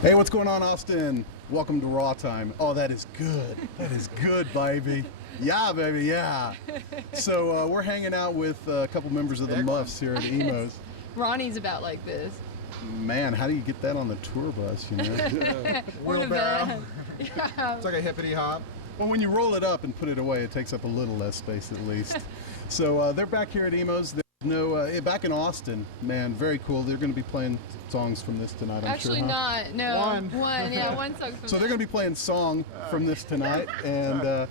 Hey, what's going on, Austin? Welcome to Raw Time. Oh, that is good. That is good, baby. Yeah, baby, yeah. So we're hanging out with a couple members of the MUFFS here at Emos. Ronnie's about like this. Man, how do you get that on the tour bus, you know? Wheelbarrow. Yeah. It's like a hippity hop. Well, when you roll it up and put it away, it takes up a little less space at least. So they're back here at Emos. There's no, back in Austin, man, very cool. They're going to be playing songs from this tonight, I'm Actually sure. not. No. One. Yeah, one song from So they're going to be playing song from this tonight, and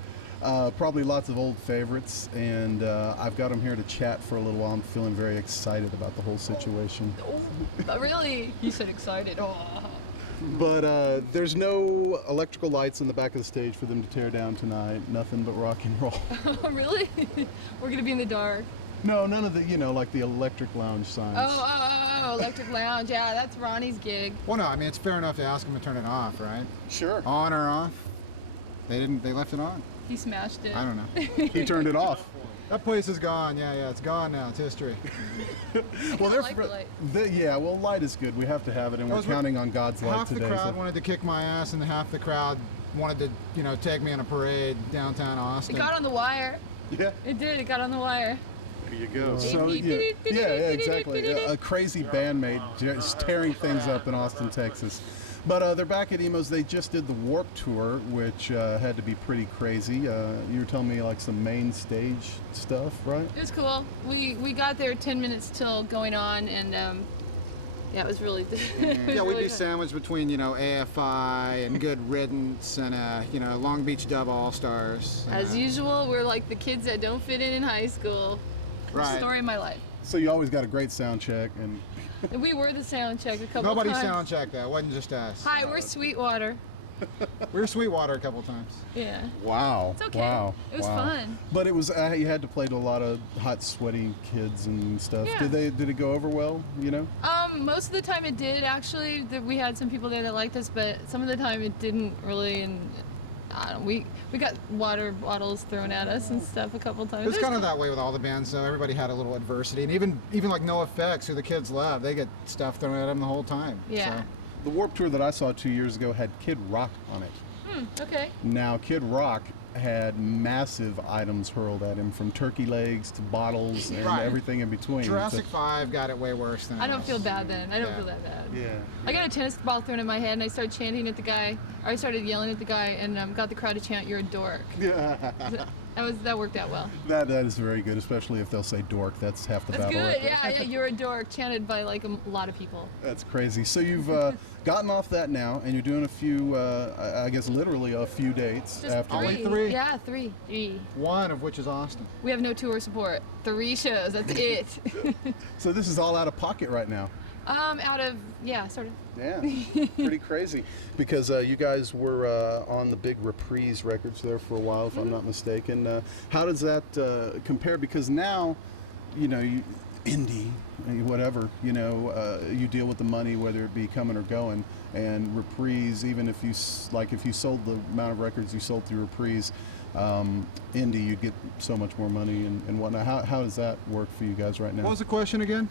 probably lots of old favorites. And I've got them here to chat for a little while. I'm feeling very excited about the whole situation. Oh, really? He said excited. Oh. But there's no electrical lights in the back of the stage for them to tear down tonight. Nothing but rock and roll. Really? We're gonna be in the dark. No, none of the, you know, like the electric lounge signs. Oh, Electric Lounge. Yeah, that's Ronnie's gig. Well, no, I mean, it's fair enough to ask them to turn it off, right? Sure. On or off? They didn't, they left it on. He smashed it. I don't know. He turned it off. That place is gone. Yeah, it's gone now. It's history. Well, I like the light. yeah, well, light is good. We have to have it, and we're counting on God's light Half today. the crowd so- wanted to kick my ass, and half the crowd wanted to, you know, take me on a parade downtown Austin. It got on the wire. Yeah. It did. It got on the wire. There you go. So yeah, exactly. A crazy bandmate just tearing things up in Austin, Texas. But they're back at Emos. They just did the Warp Tour, which had to be pretty crazy. You were telling me like some main stage stuff, right? It was cool. We got there 10 minutes till going on, and yeah, it was really. Yeah, we'd be sandwiched between, you know, AFI and Good Riddance and, you know, Long Beach Dub All-Stars. As usual, we're like the kids that don't fit in high school. Right. Story of my life. So you always got a great sound check, and And we were the sound check a couple Nobody times. sound checked that. It wasn't just us. Hi, we're Sweetwater. We were Sweetwater a couple times. Yeah. wow, It's okay. wow, It was wow. fun. But it was you had to play to a lot of hot, sweaty kids and stuff. Yeah. Did it go over well? You know? Most of the time it did actually. We had some people there that liked us, but some of the time it didn't really. And I don't. We got water bottles thrown at us and stuff a couple times. It was kind of that way with all the bands, so everybody had a little adversity, and even like NoFX, who the kids love, they get stuff thrown at them the whole time. Yeah. So. The Warp Tour that I saw 2 years ago had Kid Rock on it. Okay. Now, Kid Rock had massive items hurled at him, from turkey legs to bottles and Right. everything in between. Jurassic 5 got it way worse than I don't us. feel bad then. I don't Yeah. feel that bad. Yeah. I got a tennis ball thrown at my head and I started chanting at the guy. Or I started yelling at the guy and got the crowd to chant, "You're a dork." That worked out well. That is very good, especially if they'll say dork. That's half the That's battle. good. right there. Yeah, you're a dork, chanted by like a lot of people. That's crazy. So you've gotten off that now, and you're doing a few, I guess literally a few dates Just after. Only three? Yeah, three. One of which is Austin. We have no tour support. 3 shows. That's it. So this is all out of pocket right now. Out of sort of. Yeah, pretty crazy. Because you guys were on the big Reprise records there for a while, if I'm not mistaken. How does that compare? Because now, you know, indie, whatever, you know, you deal with the money, whether it be coming or going. And Reprise, even if you sold the amount of records you sold through Reprise, indie, you'd get so much more money and whatnot. How does that work for you guys right now? What was the question again?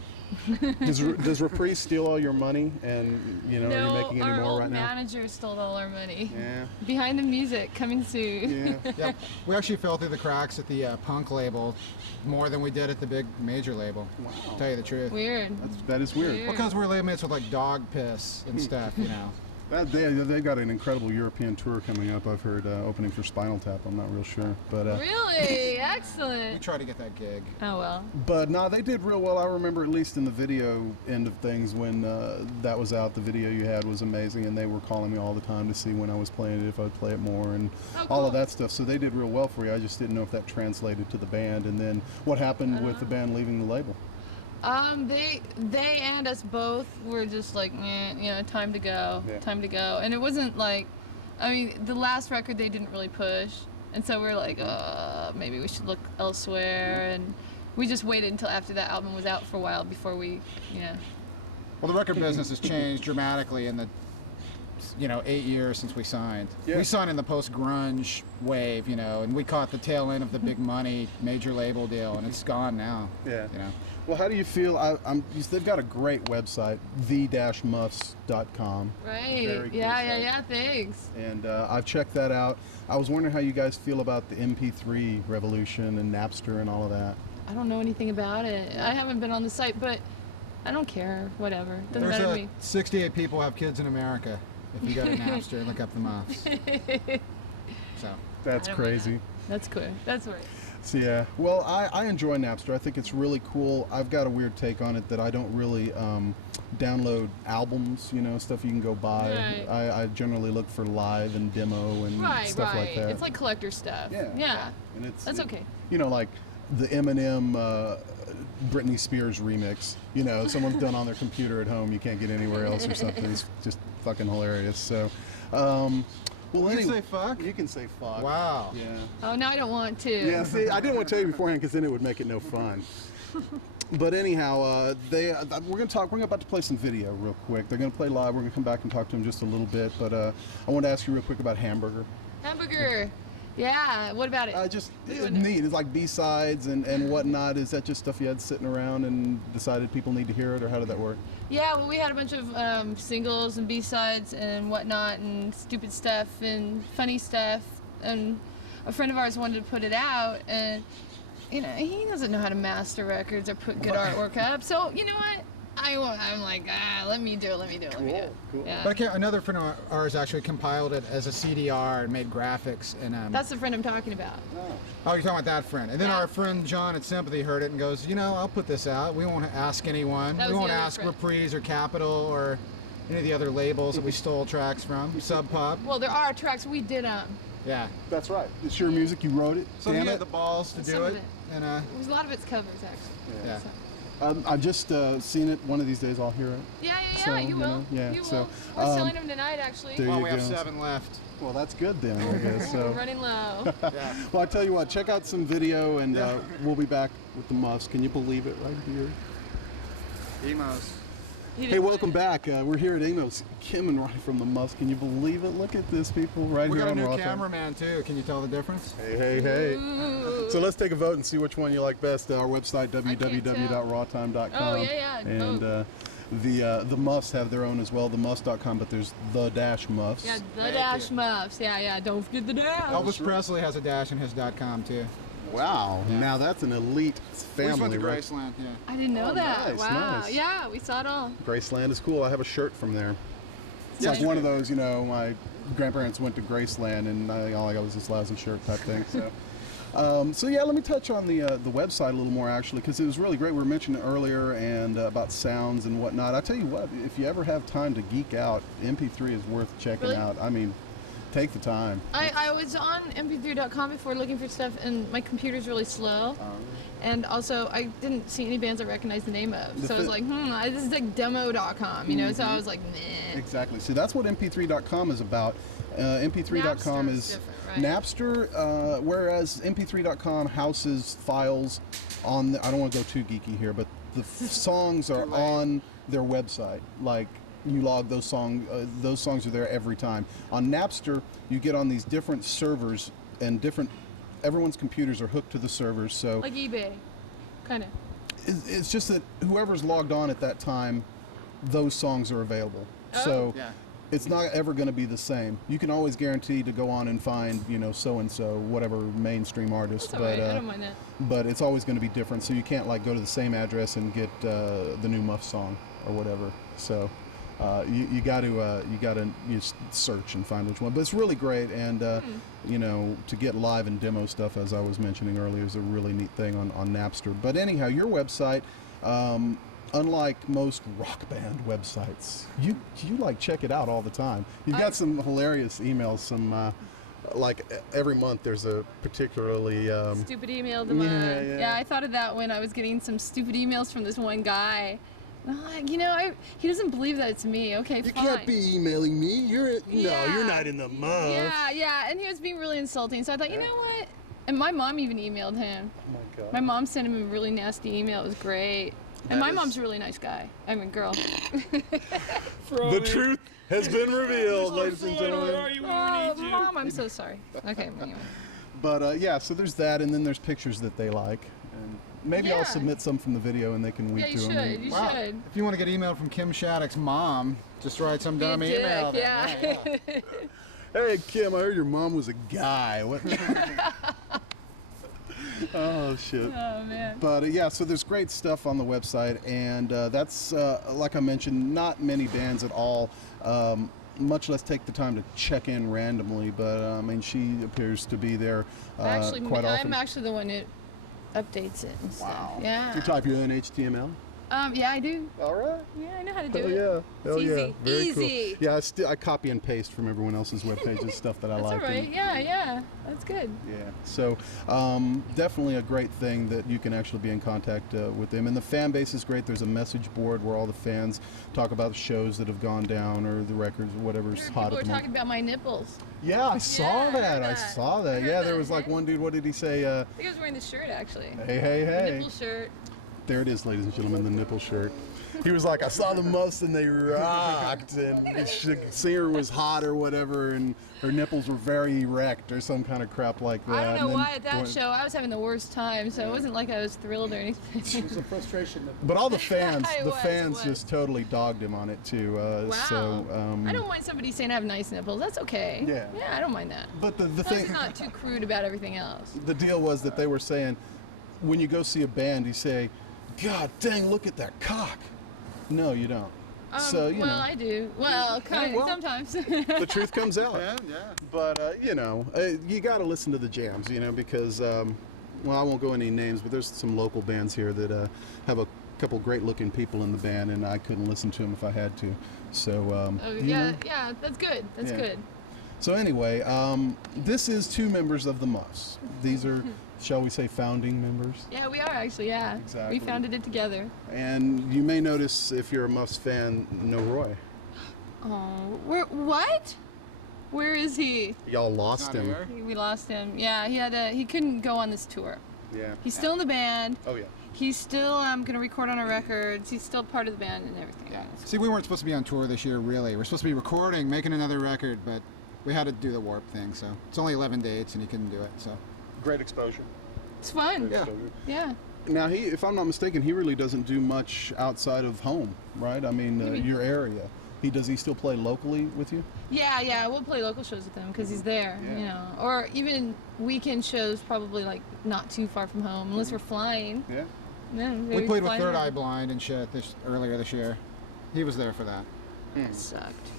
Does Reprise steal all your money, and you know, are you making any our more old right now? manager stole all our money. Yeah. Behind the music, coming soon. Yeah. Yeah, we actually fell through the cracks at the punk label more than we did at the big major label. Wow. To tell you the truth. Weird. That is weird. Weird. Well, because we're labmates with like dog piss and stuff, you know. They've got an incredible European tour coming up. I've heard opening for Spinal Tap. I'm not real sure, but Really? We Excellent. tried to get that gig. Oh well. but no, they did real well. I remember, at least in the video end of things, when that was out, the video you had was amazing, and they were calling me all the time to see when I was playing it, if I'd play it more, and Oh, all of cool. that stuff. So they did real well for you. I just didn't know if that translated to the band, and then what happened with the band leaving the label. They and us both were just like, time to go, Yeah. time to go. And it wasn't like, I mean, the last record they didn't really push, and so we were like, maybe we should look elsewhere. And we just waited until after that album was out for a while before we, Well, the record business has changed dramatically in the you know, 8 years since we signed. Yeah. We signed in the post-grunge wave, you know, and we caught the tail end of the big money major label deal, and it's gone now. Yeah. You know. Well, how do you feel? They've got a great website, the-muffs.com. Right. Very cool Yeah, site. yeah. Thanks. And I've checked that out. I was wondering how you guys feel about the MP3 revolution and Napster and all of that. I don't know anything about it. I haven't been on the site, but I don't care. Whatever. Doesn't matter to me. 68 people have kids in America. If you go to Napster and look up the Muffs. So. That's I don't mind crazy. That's cool. That's right. So yeah, well, I enjoy Napster. I think it's really cool. I've got a weird take on it that I don't really download albums, you know, stuff you can go buy. Right. I generally look for live and demo and stuff like that. It's like collector stuff. Yeah. Yeah. And That's okay. You know, like the Eminem Britney Spears remix. You know, someone's done on their computer at home. You can't get anywhere else or something. It's just fucking hilarious. So, well, You can anyway, say fuck? You can say fuck. Wow. Yeah. Oh, now I don't want to. Yeah, see, I didn't want to tell you beforehand because then it would make it no fun. But anyhow, we're about to play some video real quick. They're going to play live. We're going to come back and talk to them just a little bit. But I want to ask you real quick about Hamburger. Hamburger. Yeah. What about it? Just It's neat. It's like B-sides and whatnot. Is that just stuff you had sitting around and decided people need to hear it, or how did that work? Yeah, well, we had a bunch of singles and B-sides and whatnot and stupid stuff and funny stuff. And a friend of ours wanted to put it out, and, you know, he doesn't know how to master records or put good artwork up. So, you know what? I'm like, let me do it. Cool. Yeah. But another friend of ours actually compiled it as a CDR and made graphics. And That's the friend I'm talking about. oh, you're talking about that friend. And then Yeah. our friend John at Sympathy heard it and goes, you know, I'll put this out. We won't ask anyone. That We was won't the other ask friend. Reprise or Capitol or any of the other labels that we stole tracks from. Sub Pop. Well, there are tracks we did Yeah. That's right. It's your music. You wrote it. So Damn he it. had the balls to Some do of it. it. And a lot of it's covers actually. yeah. So. I've just seen it. One of these days I'll hear it. Yeah, So, you you will. know, yeah, You so, will. We're selling them tonight, actually. there Well, you we have go. 7 left. Well, that's good then, I guess. We're So. running low. Yeah. Well, I tell you what, check out some video, and we'll be back with the Muffs. Can you believe it right here? Emos. Hey, welcome back. We're here at Amos. Kim and Ronnie from the Muffs. Can you believe it? Look at this, people, right We here got a on new Raw Time. cameraman too. Can you tell the difference? Hey. Ooh. So let's take a vote and see which one you like best. Our website, can't tell. www.rawtime.com. Oh, yeah, And the Muffs have their own as well, themuffs.com, but there's the-muffs. Yeah, the Thank dash you. muffs. Yeah. Don't forget the dash. Elvis Presley has a dash in his .com too. Wow, Yeah. now that's an elite We just family, went to right? Graceland. Yeah. I didn't know Oh, that. nice, Wow. nice. Yeah, we saw it all. Graceland is cool. I have a shirt from there. It's Yeah, like you one of those, you know, my grandparents went to Graceland, and all I got was this lousy shirt type thing. So, yeah, let me touch on the website a little more actually, because it was really great. We were mentioning it earlier and about sounds and whatnot. I tell you what, if you ever have time to geek out, MP3 is worth checking Really? out. I mean, take the time. I was on mp3.com before looking for stuff, and my computer's really slow. And also, I didn't see any bands I recognized the name of. So I was like, this is like demo.com, you know? So I was like, nah. Exactly. See, that's what MP3.com is about. MP3.com Napster is is different, right? Napster, whereas MP3.com houses files on. I don't want to go too geeky here, but the songs are on their website. Like you log those songs. Those songs are there every time. On Napster, you get on these different servers and different. Everyone's computers are hooked to the servers, so Like eBay, kind of. it's just that whoever's logged on at that time, those songs are available. Oh. So Yeah. it's not ever going to be the same. You can always guarantee to go on and find, you know, so and so, whatever mainstream artist, That's all right. I don't mind that. but it's always going to be different. So you can't like go to the same address and get the new Muff song or whatever. So you got to search and find which one. But it's really great, and you know, to get live and demo stuff, as I was mentioning earlier, is a really neat thing on Napster. But anyhow, your website. Unlike most rock band websites, you like check it out all the time. You've got some hilarious emails. Some like every month there's a particularly Stupid email of the month. yeah. Yeah, I thought of that when I was getting some stupid emails from this one guy. And I'm like, you know, he doesn't believe that it's me. Okay, you fine. can't be emailing me. You're Yeah. not in the Muff. Yeah, and he was being really insulting. So I thought, you know what? And my mom even emailed him. Oh my God. My mom sent him a really nasty email. It was great. And my mom's a really nice guy. I mean, girl. The truth has been revealed, ladies and gentlemen. Oh, Mom, I'm so sorry. Okay, anyway. But yeah, so there's that, and then there's pictures that they like. And maybe I'll Yeah. submit some from the video, and they can weed Yeah, you through them. should. You Wow. should. If you want to get email from Kim Shattuck's mom, just write some dumb Be a email. dick, then. yeah. Hey Kim, I heard your mom was a guy. What? Oh shit. Oh man. But yeah, so there's great stuff on the website, and that's like I mentioned, not many bands at all. Much less take the time to check in randomly. But I mean, she appears to be there Actually, quite often. I'm actually the one who updates it and stuff. Wow. Yeah. You type your own HTML? Yeah, I do. All right. Yeah, I know how to do Hell it. yeah. Hell It's yeah. easy. Very Easy. cool. Yeah, I copy and paste from everyone else's web pages, stuff that I That's like. all right. and- Yeah. That's good. Yeah, so definitely a great thing that you can actually be in contact with them. And the fan base is great. There's a message board where all the fans talk about the shows that have gone down or the records or whatever's People hot were at the talking moment. about my nipples. Yeah, I saw Yeah, I heard that. I that. saw I that. heard Yeah, there that, was like hey? one dude, what did he say? I think I was wearing the shirt actually. Hey, hey, The hey. nipple shirt. There it is, ladies and gentlemen, the nipple shirt. He was like, I saw the Muffs and they rocked, and the singer was hot or whatever, and her nipples were very erect or some kind of crap like that. I don't And know then why at that went- show I was having the worst time, so it wasn't like I was thrilled or anything. It's a frustration. But all the fans, It the was, fans it was. just totally dogged him on it too. Wow. So, I don't mind somebody saying I have nice nipples. That's okay. Yeah. Yeah, I don't mind that. but the As long as thing, it's not too crude about everything else. the deal was that they were saying, when you go see a band, you say, "God dang, look at that cock." No, you don't. So you well, know, I do. Well, kind of well. sometimes. the truth comes out. Yeah. But you know, you got to listen to the jams, you know, because well, I won't go any names, but there's some local bands here that have a couple great-looking people in the band, and I couldn't listen to them if I had to. So Oh, you yeah, know. yeah, that's good. That's Yeah. good. So anyway, this is two members of the Muffs. These are, shall we say, founding members. Yeah, we are actually. Yeah. Exactly. We founded it together. And you may notice, if you're a Muffs fan, no Roy. Oh, what? Where is he? Y'all lost Not him. here. We lost him. Yeah, he couldn't go on this tour. Yeah. He's still in the band. Oh yeah. He's still gonna record on our records. He's still part of the band and everything. Yeah. See, we weren't supposed to be on tour this year, really. We're supposed to be recording, making another record, but we had to do the Warp thing, so it's only 11 dates, and he couldn't do it. So Great exposure. It's fun. Yeah. Yeah. Now he, if I'm not mistaken, he really doesn't do much outside of home, right? I mean, Maybe. your area. Does he still play locally with you? Yeah. We'll play local shows with him because he's there, Yeah. you know. Or even weekend shows, probably like not too far from home, unless we're flying. Yeah. Yeah, we maybe played with flying Third around. Eye Blind and shit earlier this year. He was there for that. That sucked.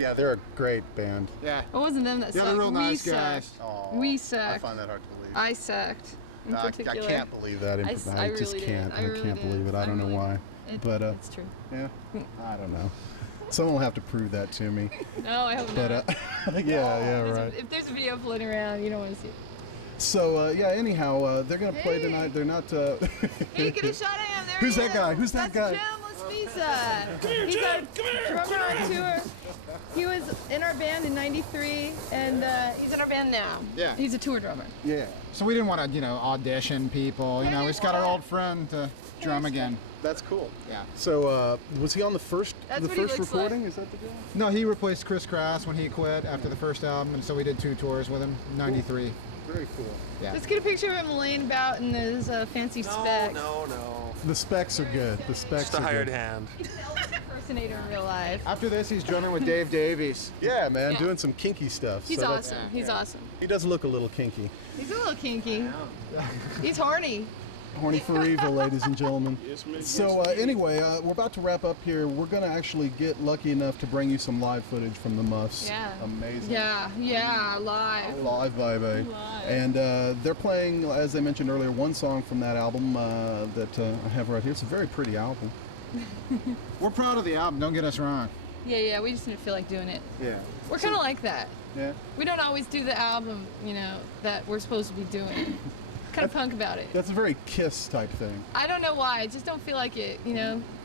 Yeah, they're a great band. Yeah. It wasn't them that Yeah, sucked. they're real we nice sucked. guys. Aw, We I sucked. find that hard to believe. I sucked. In I particular. can't believe that. I I just really can't. did. I really can't did. believe it. I don't know really why. did. But It's true. yeah, I don't know. Someone will have to prove that to me. No, I hope But not. yeah, right. If there's a video floating around, you don't want to see it. So yeah. Anyhow, they're gonna play Hey. tonight. They're not. Hey, get a shot of him. There Who's he that is. guy? Who's that That's guy? Jim Laspisa. He's our drummer on tour. He was in our band in '93, and he's in our band now. Yeah. He's a tour drummer. Yeah. So we didn't want to, audition people. You know, we just got our old friend to drum again. That's cool. Yeah. So was he on the first That's the what he first looks recording? Is that the guy? No, he replaced Chris Crass when he quit after the first album, and so we did 2 tours with him, 93. Very cool. Yeah. Let's get a picture of him laying about in his fancy specs. No. The specs are good. The specs Just a are hired good. hand. He's an Elvis impersonator in real life. After this, he's drumming with Dave Davies. Yeah, man, Yeah. doing some kinky stuff. He's so that's- awesome. He's awesome. He does look a little kinky. He's a little kinky. He's horny. Horny for evil, ladies and gentlemen. So anyway, we're about to wrap up here. We're going to actually get lucky enough to bring you some live footage from the Muffs. Yeah. Amazing. Yeah, live. Live, baby. And they're playing, as I mentioned earlier, one song from that album that I have right here. It's a very pretty album. We're proud of the album, don't get us wrong. Yeah, we just didn't feel like doing it. Yeah. We're kind of like that. Yeah. We don't always do the album, that we're supposed to be doing. Kind of punk about it. That's a very Kiss type thing. I don't know why. I just don't feel like it.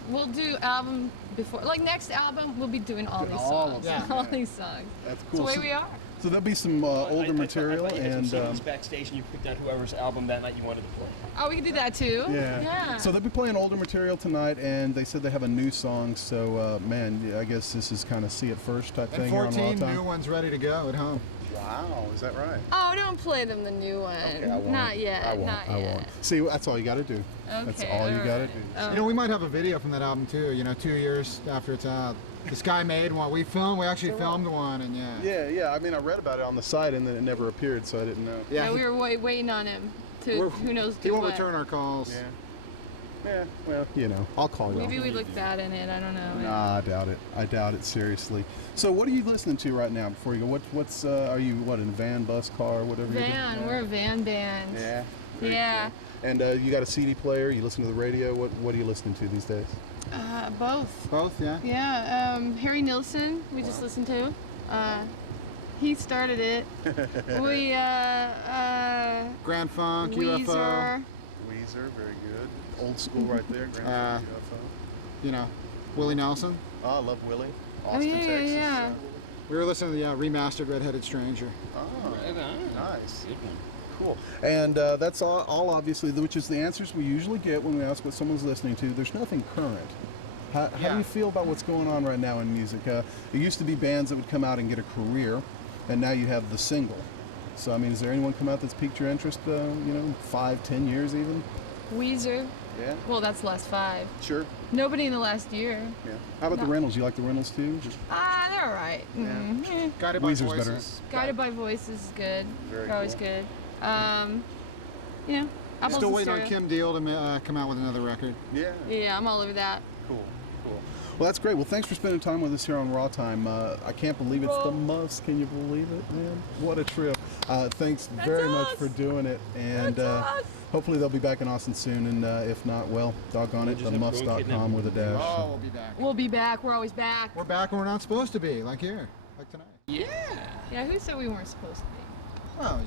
We'll do album before, like next album, we'll be doing all these All songs. of them, all yeah. these songs. That's It's cool. the way So- we are. So there'll be some older material I thought you had and. some CDs backstage and you picked out whoever's album that night you wanted to play. Oh, we can do that too. Yeah. So they'll be playing older material tonight, and they said they have a new song. So, man, I guess this is kind of see it first type And thing here on 14 Raw Time. new ones ready to go at home. Wow, is that right? Oh, don't play them the new one. Okay, I won't. Not yet. I won't. Not I yet. won't. See, that's all you got to do. That's all you got to do. Oh. You know, we might have a video from that album too. You know, 2 years after it's out. This guy made one. We actually filmed one, and Yeah. I mean, I read about it on the site, and then it never appeared, so I didn't know. Yeah, we were waiting on him to who knows do He won't what. return our calls. Yeah, well, you know, I'll call you. Maybe we look bad in it. I don't know. Nah, I doubt it. I doubt it seriously. So, what are you listening to right now? Before you go, what's are you in a van, bus, car, whatever? Van. We're a van band. Yeah. Yeah. Cool. And you got a CD player? You listen to the radio? What are you listening to these days? Both. Both, yeah. Yeah. Harry Nilsson. We just listened to. He started it. We Grand Funk, Weezer. UFO. Weezer, very good. Old school right there. Grand UFO. You know, Willie Nelson. Oh, I love Willie. Oh Austin, yeah, Texas. yeah. We were listening to the remastered Red-Headed Stranger. Oh, nice. Good one. Cool. And that's all obviously, which is the answers we usually get when we ask what someone's listening to. There's nothing current. How do you feel about what's going on right now in music? It used to be bands that would come out and get a career, and now you have the single. So, I mean, is there anyone come out that's piqued your interest, 5, 10 years even? Weezer. Yeah. Well, that's the last 5. Sure. Nobody in the last year. Yeah. How about the Reynolds? You like the Reynolds too? They're all right. Guided by Weezer's Voices. better. Guided by Voices is good. Very They're always cool. good. Apples Still and waiting on Stereo. Kim Deal to come out with another record. Yeah. Yeah, I'm all over that. Cool. Well, that's great. Well, thanks for spending time with us here on Raw Time. I can't believe it's the Muffs. Can you believe it, man? What a trip. Thanks very much for doing it. And hopefully they'll be back in Austin soon. And if not, well, doggone it, themuffs.com with a dash. Oh, we'll be back. We'll be back. We're always back. We're back when we're not supposed to be, like here, like tonight. Yeah. Yeah, who said we weren't supposed to be? Oh,